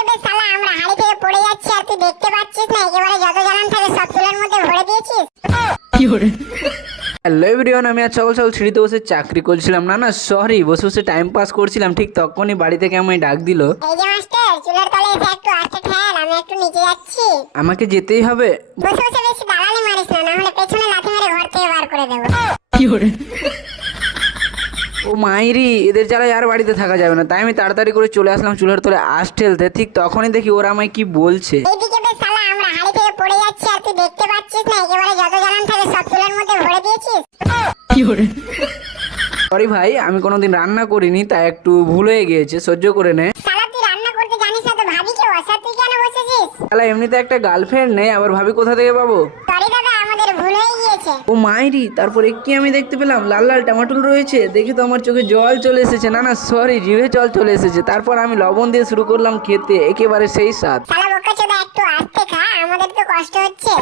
এদিকে বে শালা আমরা হাড়ি থেকে পড়ে যাচ্ছি আর তুই দেখতে পাচ্ছিস না একেবারে যত জ্বালান থাকে সব চুলের মধ্যে ভরে দিয়েছিস। হ্যালো এভরিওয়ান, আমি আজ সকাল সকাল সিঁড়িতে বসে চাকরি করছিলাম। না সরি, বসে বসে টাইম পাস করছিলাম। ঠিক তখনই বাড়ি থেকে আমায় ডাক দিল। এই যে মাস্টার, চুলের তলে এসে একটু আস্তে ঠেল, আমি একটু নিচে যাচ্ছি। আমাকে যেতেই হবে? বসে বসে বেশি দালালি মারিস না, না হলে পেছনে লাথি মেরে ঘর থেকে বার করে দেবো। ও মাইরি, এদের জ্বালায় আর বাড়িতে থাকা যাবে না। তাই আমি তাড়াতাড়ি করে চলে আসলাম চুলের তলে আঁশ ঠেলতে। ঠিক তখনই দেখি ওরা আমায় কি বলছে। এইদিকে বে শালা আমরা হাড়ি থেকে পড়ে যাচ্ছি আর তুই দেখতে পাচ্ছিস না একেবারে যত জ্বালান থাকে সব চুলের মধ্যে ভরে দিয়েছিস। সরি ভাই, আমি কোনোদিন রান্না করিনি, তাই একটু ভুল হয়ে গিয়েছে, সহ্য করে নে। শালা তুই রান্না করতে জানিস না তো ভাবিকে বসা, তুই কেন বসেছিস? তাহলে এমনিতে একটা গার্লফ্রেন্ড নেই, আবার ভাবি কোথা থেকে পাবো? সরি দাদা, আমাদের ভুল হয়ে গিয়েছে। ও মাইরি, তারপরে কি আমি দেখতে পেলাম লাল লাল টমেটোল রয়েছে, দেখি তো আমার চোখে জল চলে এসেছে। না সরি, জিভে জল চলে এসেছে। তারপর আমি লবণ দিয়ে শুরু করলাম খেতে, একেবারে সেই স্বাদ। শালা বোকাচোদা একটু আস্তে খা, আমাদের তো কষ্ট হচ্ছে।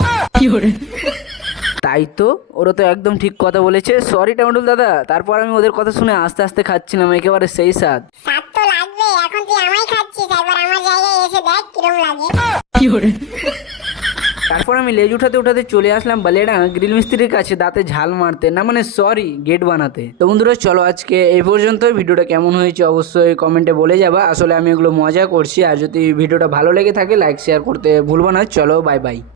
তাই তো, ওরা তো একদম ঠিক কথা বলেছে। সরি টমেটোল দাদা। তারপর আমি ওদের কথা শুনে আস্তে আস্তে খাচ্ছিলাম, একেবারে সেই স্বাদ। স্বাদ তো লাগবে, এখন তুই আমায় খাচ্ছিস, একবার আমার জায়গায় এসে দেখ কিরম লাগে। তারপর আমি লেজ উঠাতে উঠাতে চলে আসলাম বালিয়াডাঙ্গা গ্রিল মিস্ত্রির কাছে দাঁতে ঝাল মারতে, না মানে সরি, গেট বানাতে। তো বন্ধুরা চলো আজকে এই পর্যন্ত। ভিডিওটা কেমন হয়েছে অবশ্যই কমেন্টে বলে যাবা। আসলে আমি এগুলো মজা করছি, আর যদি ভিডিওটা ভালো লেগে থাকে লাইক শেয়ার করতে ভুলবো না। চলো বাই বাই।